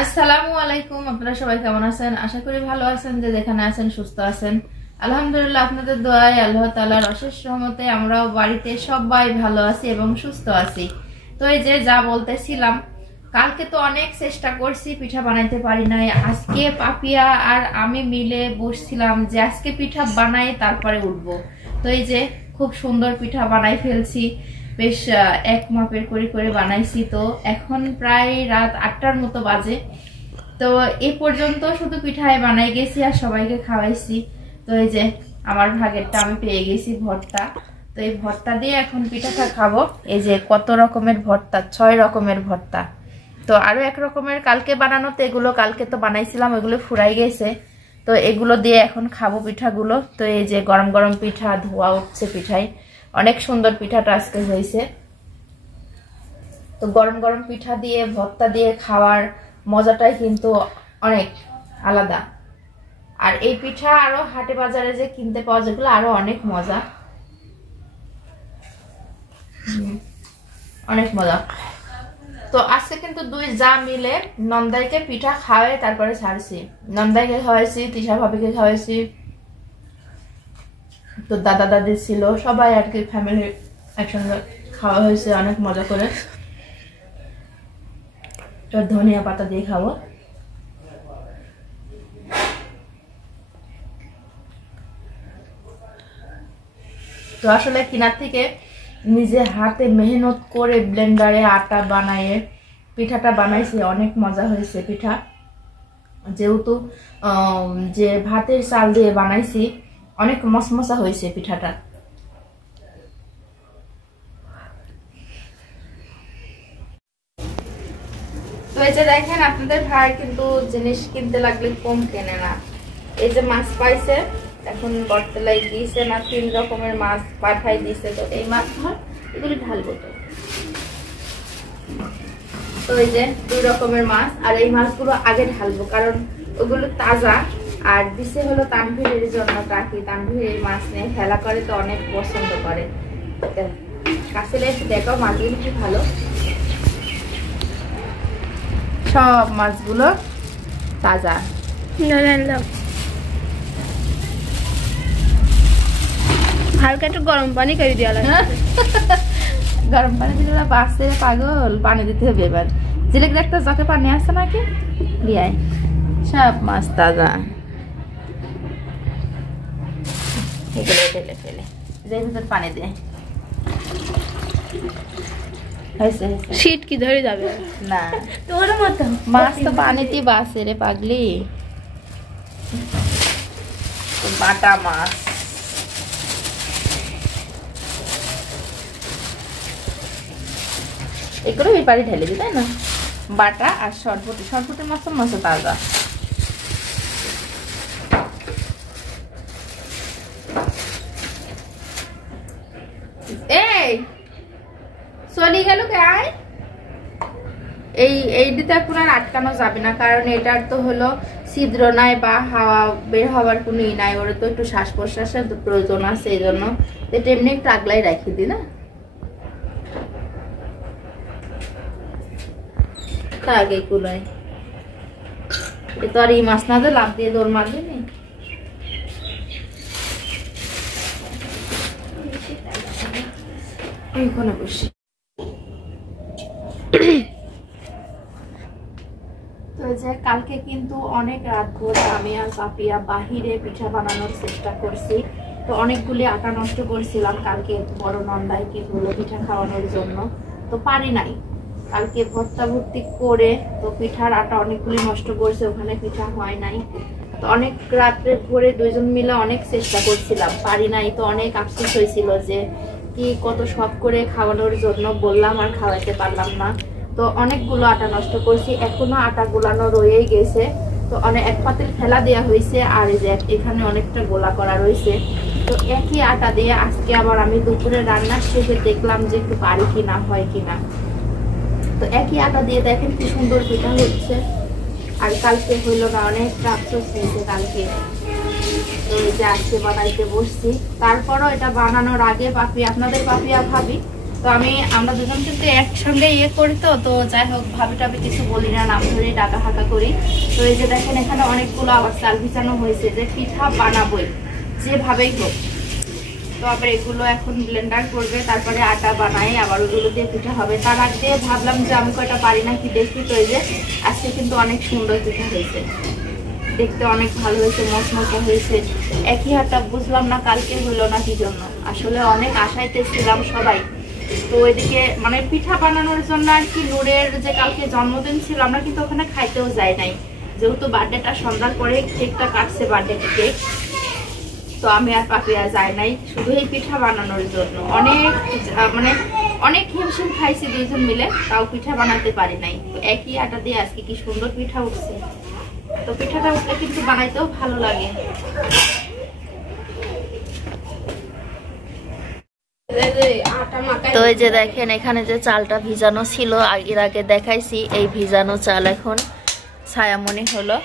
আসসালামু আলাইকুম। আপনারা সবাই কেমন আছেন? আশা করি ভালো আছেন, যে যেখানে আছেন সুস্থ আছেন। আলহামদুলিল্লাহ, আপনাদের দোয়ায় আল্লাহ তাআলার অশেষ রহমতে আমরাও বাড়িতে সবাই ভালো আছি এবং সুস্থ আছি। তো এই যে যা বলতেছিলাম, কালকে তো অনেক চেষ্টা করছি, পিঠা বানাইতে পারি নাই। আজকে পাপিয়া আর আমি মিলে বসছিলাম যে আজকে পিঠা বানাই তারপরে উঠবো। তো এই যে খুব সুন্দর পিঠা বানাই ফেলছি, বেশ এক মাপের করে করে বানাইছি। তো এখন প্রায় রাত 8টার মতো বাজে। তো এ পর্যন্ত শুধু পিঠাই বানাই গেছি আর সবাইকে খাওয়াইছি। তো এই যে আমার ভাগেরটা আমি পেয়ে গেছি ভর্তা। তো এই ভর্তা দিয়ে এখন পিঠাটা খাবো। এই যে কত রকমের ভর্তা, 6 রকমের ভর্তা। তো আরো এক রকমের কালকে বানানো, তো এগুলো কালকে তো বানাইছিলাম, এগুলো ফুরাই গেছে। তো এগুলো দিয়ে এখন খাবো পিঠাগুলো। তো এই যে গরম গরম পিঠা ধোয়া উঠছে পিঠাই, অনেক সুন্দর পিঠাটা আজকে হয়েছে। তো গরম গরম পিঠা দিয়ে ভর্তা দিয়ে খাওয়ার মজাটাই কিন্তু অনেক আলাদা। আর এই পিঠা আরো হাটে বাজারে যে কিনতে পাওয়া যেগুলো আরো অনেক মজা, অনেক মজা। তো আজকে কিন্তু দুই যা মিলে নন্দাইকে পিঠা খাওয়াই তারপরে ছাড়ছি। নন্দাইকে খাওয়াইছি, তিশা ভাবিকে খাওয়াইছি, তো দাদা দাদি ছিল, সবাই আর কি ফ্যামিলি একসঙ্গে খাওয়া হয়েছে অনেক মজা করে। তো ধনিয়া পাতা দিয়ে খাবো। তো আসলে কিনার থেকে নিজে হাতে মেহনত করে ব্লেন্ডারে আটা বানায়ে পিঠাটা বানাইছি, অনেক মজা হয়েছে পিঠা। যেহেতু যে ভাতের চাল দিয়ে বানাইছি, অনেক মশমশা হয়েছে পিঠাটা। তো এই যে দেখেন, আপনাদের ভাই কিন্তু জিনিস কিনতে লাগলে কম কেনে না। এই যে মাছ পাইছে, এখন বটতলায় দিয়েছে না 3 রকমের মাছ পাঠাই দিছে। তো এই মাছ এগুলি ঢালবো। তো এই যে 2 রকমের মাছ, আর এই মাছগুলো আগে ঢালবো কারণ ওগুলো তাজা। আর দিছে হলো তানভীরের জন্য, টাকি তানভীর এই মাছ নিয়ে খেলা করে, তো অনেক পছন্দ করে। কাছে এসে দেখো মাছগুলো কি ভালো, সব মাছগুলো তাজা। হালকা একটু গরম পানি করে দেওয়া লাগে। গরম পানি দিলে বাচ্চা পাগল, পানি দিতে হবে। এবার জিলেক দেখতে যাতে পানি আসছে নাকি দিয়ে, সব মাছ তাজা। এগুলো ঢেলে ফেলে যে ভিতর পানি দিয়ে শীত কি ধরে যাবে না, তোর মতো মাছ তো পানিতে বাসে রে পাগলি। বাটা মাছ, এগুলো এই পাড়ি ঢেলে দিই, তাই না? বাটা আর সরপুটি মাছ তাজা। এই চলি গেল কে? এই দিতে এখন আর আটকানো যাবে না, কারণ এটার তো হলো ছিদ্র নাই বা হাওয়া বের হওয়ার কোনো ই নাই। ওরা তো একটু শ্বাস প্রশ্বাসের প্রয়োজন আছে, এই জন্য এটা এমনি একটু আগলাই রাখি দিই না, তা আগে কুলায়। এ তো আর এই মাছ না লাভ দিয়ে দৌড় মারবি নি। ওইখানে বসি। তো যে কালকে কিন্তু অনেক রাত ভোর আমি আর পাপিয়া বাহিরে পিঠা বানানোর চেষ্টা করছি। তো অনেকগুলি আটা নষ্ট করছিলাম কালকে বড় নন্দাইকে হলো পিঠা খাওয়ানোর জন্য, তো পারি নাই। কালকে ভর্তা ভর্তি করে তো পিঠার আটা অনেকগুলি নষ্ট করছে, ওখানে পিঠা হয় নাই। তো অনেক রাত্রে ভোরে দুইজন মিলে অনেক চেষ্টা করছিলাম, পারি নাই। তো অনেক আফসোস হয়েছিল যে কি কত শখ করে খাওয়ানোর জন্য বললাম আর খাওয়াইতে পারলাম না। তো অনেকগুলো আটা নষ্ট করছি, এখনো আটা গোলানো রয়েই গেছে। তো অনেক এক পাতিল ফেলা দেওয়া হয়েছে, আর এই যে এখানে অনেকটা গোলা করা রয়েছে। তো একই আটা দিয়ে আজকে আবার আমি দুপুরে রান্নার শেষে দেখলাম যে একটু পারি কিনা হয় কিনা। তো একই আটা দিয়ে দেখেন কি সুন্দর পিঠা হচ্ছে। আর কালকে হইলো না, অনেকটা আফসোস হয়েছে কালকে। তো এই যে আজকে বানাইতে বসছি। তারপরও এটা বানানোর আগে আপনাদের পাপিয়া ভাবি তো আমরা দুজন কিন্তু একসঙ্গে করি, তো যাই হোক ভাবি টাবি কিছু বলি না, নাম ধরে ডাকা হাঁকা করি। তো এই যে দেখেন এখানে অনেকগুলো আবার চাল ভিজানো হয়েছে, যে পিঠা বানাবোই যেভাবেই হোক। তো আবার এগুলো এখন ব্লেন্ডার করবে, তারপরে আটা বানাই, আবার ওগুলো দিয়ে পিঠা হবে। তার আগে ভাবলাম যে আমি কয়টা পারি নাকি দেখি। তো এই যে আজকে কিন্তু অনেক সুন্দর পিঠা হয়েছে, দেখতে অনেক ভালো হয়েছে, মচমচা হয়েছে। একই হাতটা বুঝলাম না কালকে হলো না কি জন্য, আসলে অনেক আশাইতে ছিলাম সবাই। তো এদিকে মানে পিঠা বানানোর জন্য আর কি, নূরের যে কালকে জন্মদিন ছিল, আমরা কিন্তু ওখানে খাইতেও যাই নাই, যেহেতু বার্থডেটা সন্ধ্যার পরে কেকটা কাটছে, বার্থডে কেক। তো আমি আর পাপিয়া যাই নাই, শুধু এই পিঠা বানানোর জন্য। অনেক হিমশিম খাইছি দুইজন মিলে, তাও পিঠা বানাতে পারি নাই। তো একই আটা দিয়ে আজকে কি সুন্দর পিঠা উঠছে। তো পিঠাটা উঠলে কিন্তু বানাইতেও ভালো লাগে। তো এই যে দেখেন এখানে যে চালটা ভিজানো ছিল এর আগে দেখাইছি, এই ভিজানো চাল এখন ছায়ামনি হলো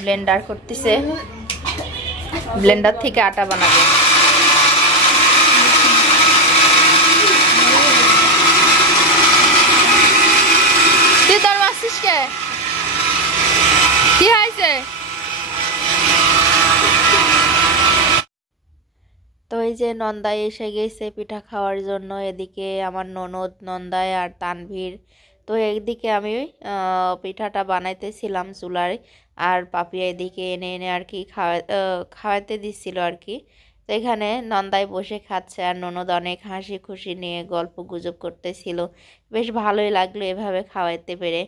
ব্লেন্ডার করতেছে, ব্লেন্ডার থেকে আটা বানাবে। তুই তোর মাসিস কে কি হয়েছে? তো এই যে নন্দাই এসে গেছে পিঠা খাওয়ার জন্য, এদিকে আমার ননদ, নন্দাই আর তানভীর। তো একদিকে আমি পিঠাটা বানাইতেছিলাম চুলায়, আর পাপিয়া এদিকে এনে এনে আর কি খাওয়াতে দিচ্ছিল আর কি। তো এখানে নন্দাই বসে খাচ্ছে, আর ননদ অনেক হাসি খুশি নিয়ে গল্প গুজব করতেছিল। বেশ ভালোই লাগলো এভাবে খাওয়াইতে পেরে।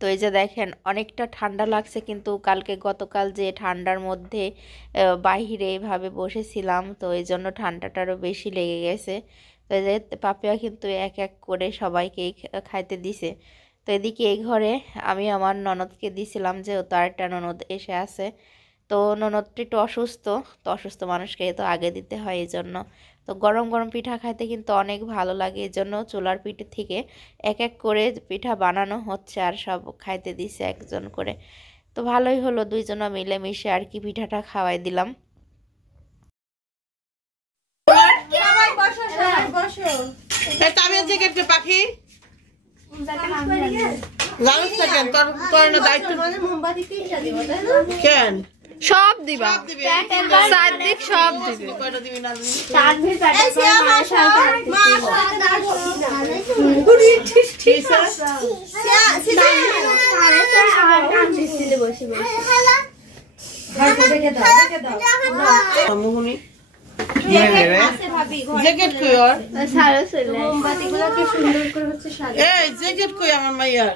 তো এই যে দেখেন অনেকটা ঠান্ডা লাগছে, কিন্তু গতকাল যে ঠান্ডার মধ্যে বাহিরে এইভাবে বসেছিলাম, তো এই জন্য ঠান্ডাটারও বেশি লেগে গেছে। তো এই যে পাপিয়া কিন্তু এক এক করে সবাইকে খাইতে দিছে। তো এদিকে এই ঘরে আমি আমার ননদকে দিছিলাম, যে তো আরেকটা ননদ এসে আছে। তো ননদটি একটু অসুস্থ, তো অসুস্থ মানুষকে তো আগে দিতে হয় এই জন্য। তো গরম গরম পিঠা খাইতে কিন্তু অনেক ভালো লাগে, এই জন্য চুলার পিঠে থেকে এক এক করে পিঠা বানানো হচ্ছে, আর সব খাইতে দিছে একজন করে। তো ভালোই হলো, দুইজনা মিলে মিশে আর কি পিঠাটা খাওয়াই দিলাম। পাখি সব দিবা, চারদিক সব দিবে। জ্যাকেট কই ওর? মোমবাতিগুলোকে সুন্দর করে হচ্ছে সাজিয়ে। এই জ্যাকেট কই আমার মাইয়ার?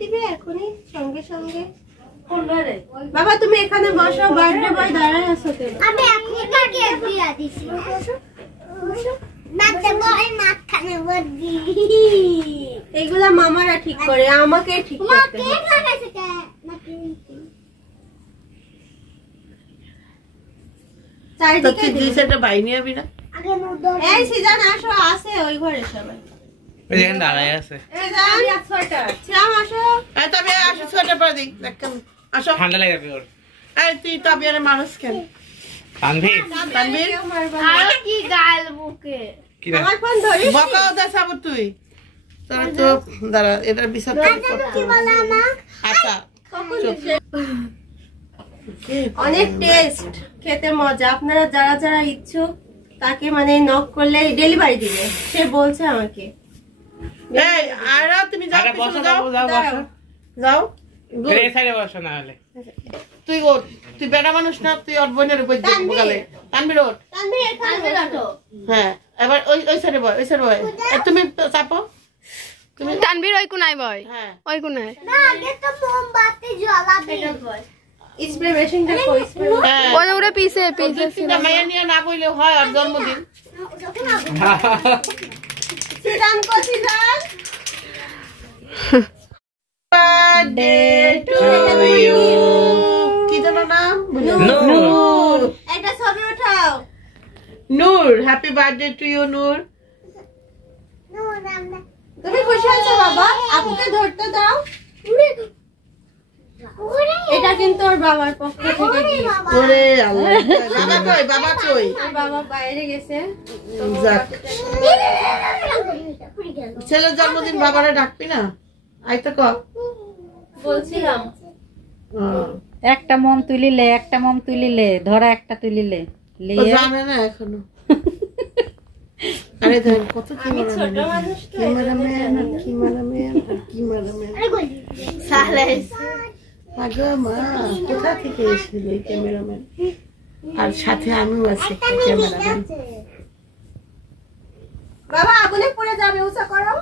দিবে এখনি সঙ্গে সঙ্গে। কোনরে? বাবা তুমি এখানে বসো, বার্থডে বয় দাঁড়ায় আছো কেন? আমি এখনই কেক দিয়া দিছি। নাতে বয় মাখানে বদি। এগুলা মামারা ঠিক করে, আমাকে ঠিক করতে হবে। মা কেক লাগাইছে কে? নাকি চারিদিকে দুই সাইডে বাইনি আবি না। আগে নুডল এই সিজন আসো, আছে ওই ঘরে সবাই। ওই দেখেন দাঁড়ায় আছে। এই যা সোয়েটার শ্যাম আসো। এই তবে আসো সোয়েটার পরে দিই দেখেন। আসো ঠান্ডা লাগবে ওর। এই তুই তবে আরে মানুষ কেন? তানভীর আর কি গাল বুকে কি রে? আমার ফোন ধরিস বকা ওটা সব তুই। তোরা তো দাঁড়া এটার বিষয় কি বলা না। আচ্ছা অনেক টেস্ট, খেতে মজা। আপনারা যারা যারা ইচ্ছুক তাকে মানে নক করলে ডেলিভারি দিবে, সে বলছে আমাকে। এই আর তুমি যাও, বসো যাও যাও যাও এই সাইডে বসো না হলে। তুই ওঠ, তুই বেড়া মানুষ না, তুই ওর বোনের উপর দিয়ে বগালে। তানভীর ওঠ, তানভীর এখানে ওঠো। হ্যাঁ এবার ওই সাইডে বয়, ওই সাইডে বয়। তুমি চাপো, তুমি তানভীর ওই কোনায় বয়। হ্যাঁ ওই কোনায় না, আগে তো মোমবাতি জ্বালাবি। স্প্রে মেশিনটা কই? ওই ওরে পিছে পিছে সিধা মাইয়া নিয়ে না বইলে হয়, আর জন্মদিন সিদান কো সিদান। Birthday to you. কি জানো নাম? নূর। একটা ছবি উঠাও। Noor, happy birthday to you Noor. তুমি খুশি আছো বাবা? আপুকে ধরতে দাও। এটা এটা কিন্তু ওর বাবার পক্ষ থেকে gift। ওরে আল্লাহ, বাবা কই? ওর বাবা বাইরে গেছে। যাক, ছেলের জন্মদিন বাবারে ডাকবি না? আইতে ক। বলছিলাম একটা মোম তুলিলে ধরা একটা তুলিলে ও জানে না এখনো। আরে দেখ কত ক্যামেরাম্যান আগো মা, কোথা থেকে এসেছিল এই ক্যামেরাম্যান? আর সাথে আমিও আছি ক্যামেরাম্যান। বাবা আগুনে পড়ে যাবে, উঁচা করো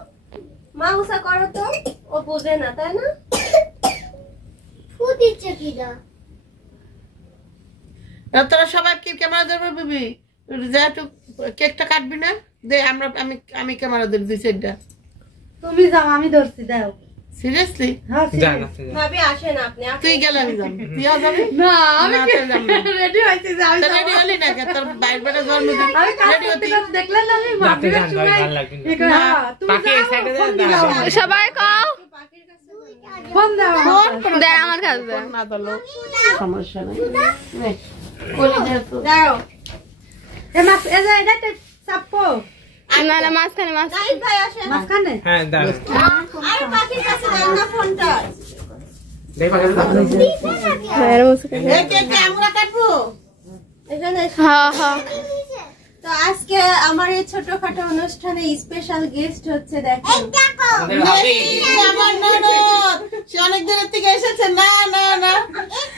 মা, উঁচা করো তো। ও বোঝে না তাই না? তোরা সবাই কি ক্যামেরা ধরবে বিবি? যা একটু কেকটা কাটবি না? দে, আমি ক্যামেরা ধরি 2-4টা। তুমি যাও, আমি ধরছি, দাও। সিরিয়াসলি? ভাবি আসেন আপনি। তুই গেলে আমি যাবো, তুইও যাবি? না, আমি রেডি হইছি, রেডি হলি না কে? তোর বাইর বেটা জন্মদিন রেডি হতি? দেখলেন না, আমি ভাবির সময় সবাই কও ফোন দাও, দেন আমার কাছে দেন। না দলো সমস্যা নাই। নে কোলি দে তো। দাও। এ মাছ, এ যা এটা চাপো না না মাঝখানে মাছ। নাইট ভাই আসেন। মাঝখানে। হ্যাঁ দাও। আরে পাখির কাছে দেন না ফোনটা। দেখ পাখি দাও। এই কেকটা আমরা কাটবো? এখানে হ্যাঁ হ্যাঁ তো আজকে আমার এই ছোটখাটো অনুষ্ঠানে স্পেশাল গেস্ট হচ্ছে, দেখেন। আমাদের ভাবি আমার ননদ, সে অনেক দূরের থেকে এসেছে। না না না,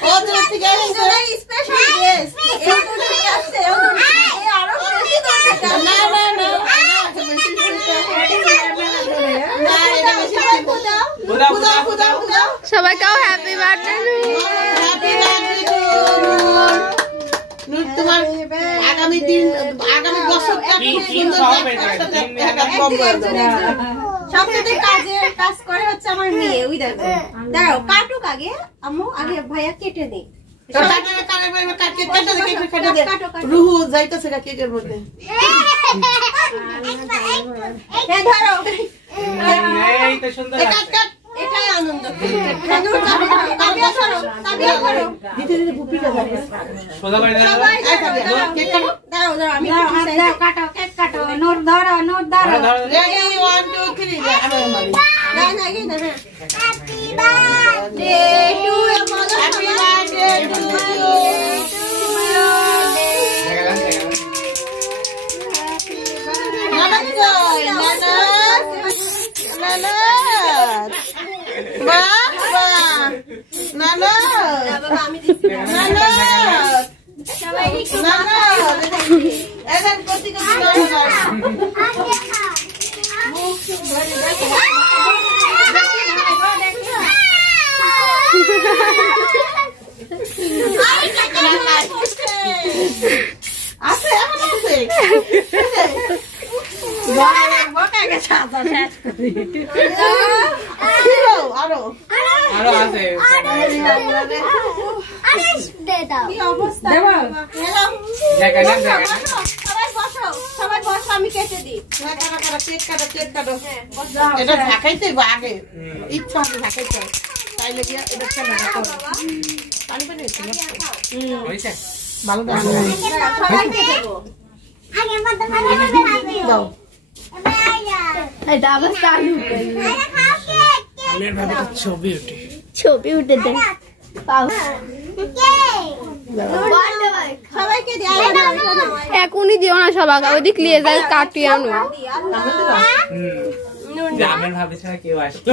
ও দূরের থেকে এসেছে। স্পেশাল গেস্ট এই দুটো আসছে, ও দুটো আরো বেশি দরকার। না না না, এটা বেশি না, এটা বেশি খুদা খুদা খুদা খুদা। সবাই কাও happy birthday. Happy birthday to Noor. তোমার আগামী বছরটা খুব সুন্দর সবচেয়ে কাজ করে হচ্ছে আমার মেয়ে। ওই দেখো, দাঁড়াও কাটুক আগে আম্মু, আগে ভাইয়া কেটে দিই। রুহু যাইতেছে কেকের মধ্যে। হ্যাঁ ধরো, এই তো সুন্দর আছে। এটাই আনন্দ। কাবিয়া ধরো, কাবিয়া ধরো। সোজা করে দাও। সবাই দাঁড়াও, দাঁড়াও, আমি কাটো, কেক কাটো, নোট ধরো, নোট ধরো। ধরো। Ready, 1, 2, 3. না না আগে না। হ্যাঁ Happy birthday to you. দেখালাম দেখালাম। Nanak koi, Nanak. Wah, wah. Nanak. বাবা আমি দিচ্ছি। Nanak. সবাই একটু Nanak. Edan koti আছে এখন আছে আরো আরো আছে। কি অবস্থা। দেখালাম দেখালাম। সবাই বসো, আমি কেটে দিই। কেক কাটো এটা ঢাকাইতে আগে ইচ্ছা হবে ঢাকাইতে তাইলে গিয়া এটা কেন পানি পানি হচ্ছে হইছে? ভালো সবাইকে দেবো। দাও এটা আবার চালু আমের ভাবে তো ছবি ওঠে। ছবি উঠে দেন সবাইকে দিই। এখনই দিও না সবাইকে, ওইদিক নিয়ে যাই কাটিয়ে আনো। যে আমের ভাবে ছাড়া কেউ আসলো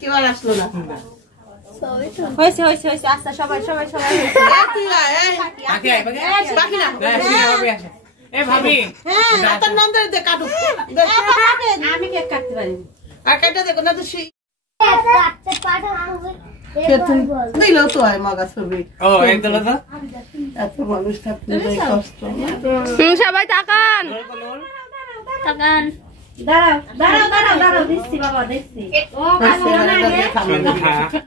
কেউ আর আসলো না হয়েছে হয়েছে হয়েছে। আচ্ছা সবাই সবাই সবাই বাকি আয় বাকি বাকি না ভাবি আসে। এ ভাবি হ্যাঁ তোর নাম ধরে দে কাটু আমি কেক কাটতে পারি। আর কাটা দেখো না তো সেই দিলেও তো হয় মগা ছবি ও একদম তো এত মানুষ থাকতে কষ্ট সবাই তাকান তাকান। দাঁড়াও, দিচ্ছি বাবা, দিচ্ছি। ও হ্যাঁ